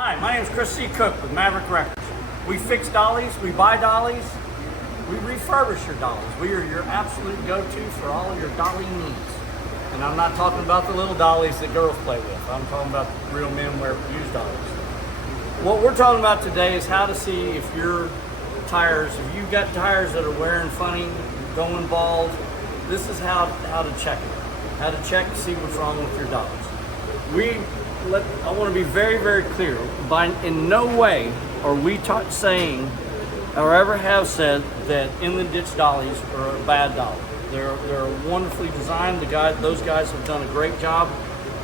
Hi, my name is Chris C. Cook with Maverick Records. We fix dollies, we buy dollies, we refurbish your dollies. We are your absolute go-to for all of your dolly needs. And I'm not talking about the little dollies that girls play with. I'm talking about real men wear used dollies. What we're talking about today is how to see if your tires, if you've got tires that are wearing funny, going bald, this is how to check it. How to check to see what's wrong with your dollies. I want to be very, very clear. In no way are we saying or ever have said that In The Ditch Dollys are a bad dolly. They're wonderfully designed. Those guys have done a great job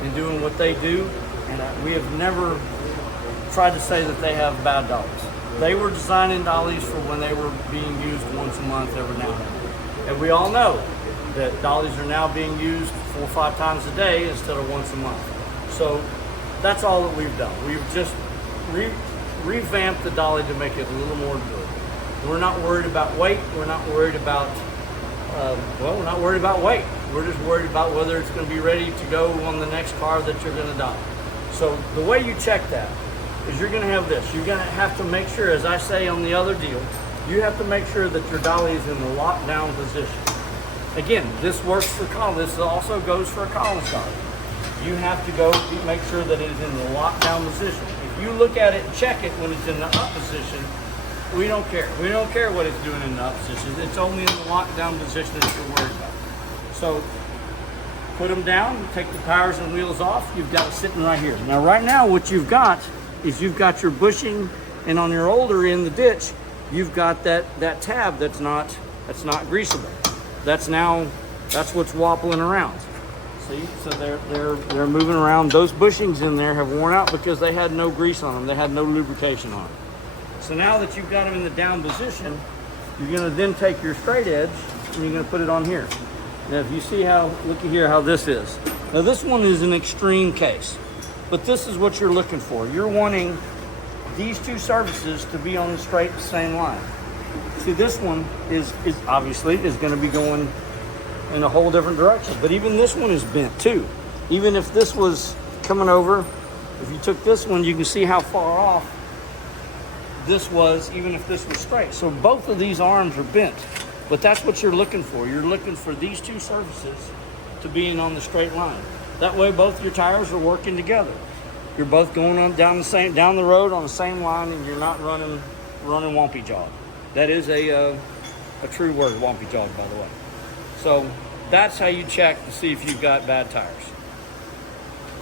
in doing what they do, and we have never tried to say that they have bad dollies. They were designing dollies for when they were being used once a month, every now and then. And we all know that dollies are now being used 4 or 5 times a day instead of once a month. So that's all that we've done. We've just revamped the dolly to make it a little more good. We're not worried about weight. We're not worried about, we're not worried about weight. We're just worried about whether it's going to be ready to go on the next car that you're going to dolly. So the way you check that is you're going to have this. You're going to have to make sure, as I say on the other deal, you have to make sure that your dolly is in the lockdown position. Again, this works for college. This also goes for a college dolly. You have to go make sure that it is in the lockdown position. If you look at it and check it when it's in the up position, we don't care. We don't care what it's doing in the up position. It's only in the lockdown position that you're worried about. So put them down, take the tires and wheels off. You've got it sitting right here. Now right now what you've got is you've got your bushing, and on your older In The Ditch, you've got that tab that's not greasable. That's what's wobbling around. See, so they're moving around. Those bushings in there have worn out because they had no grease on them. They had no lubrication on them. So now that you've got them in the down position, you're going to then take your straight edge and you're going to put it on here. Now, if you see looky here how this is. Now this one is an extreme case, but this is what you're looking for. You're wanting these two surfaces to be on the straight same line. See, this one is obviously going to be going in a whole different direction. But even this one is bent too. Even if this was coming over, if you took this one, you can see how far off this was, even if this was straight. So both of these arms are bent, but that's what you're looking for. You're looking for these two surfaces to be on the straight line. That way both your tires are working together. You're both going on down the road on the same line, and you're not running wompy jog. That is a true word, wompy jog, by the way. So that's how you check to see if you've got bad tires.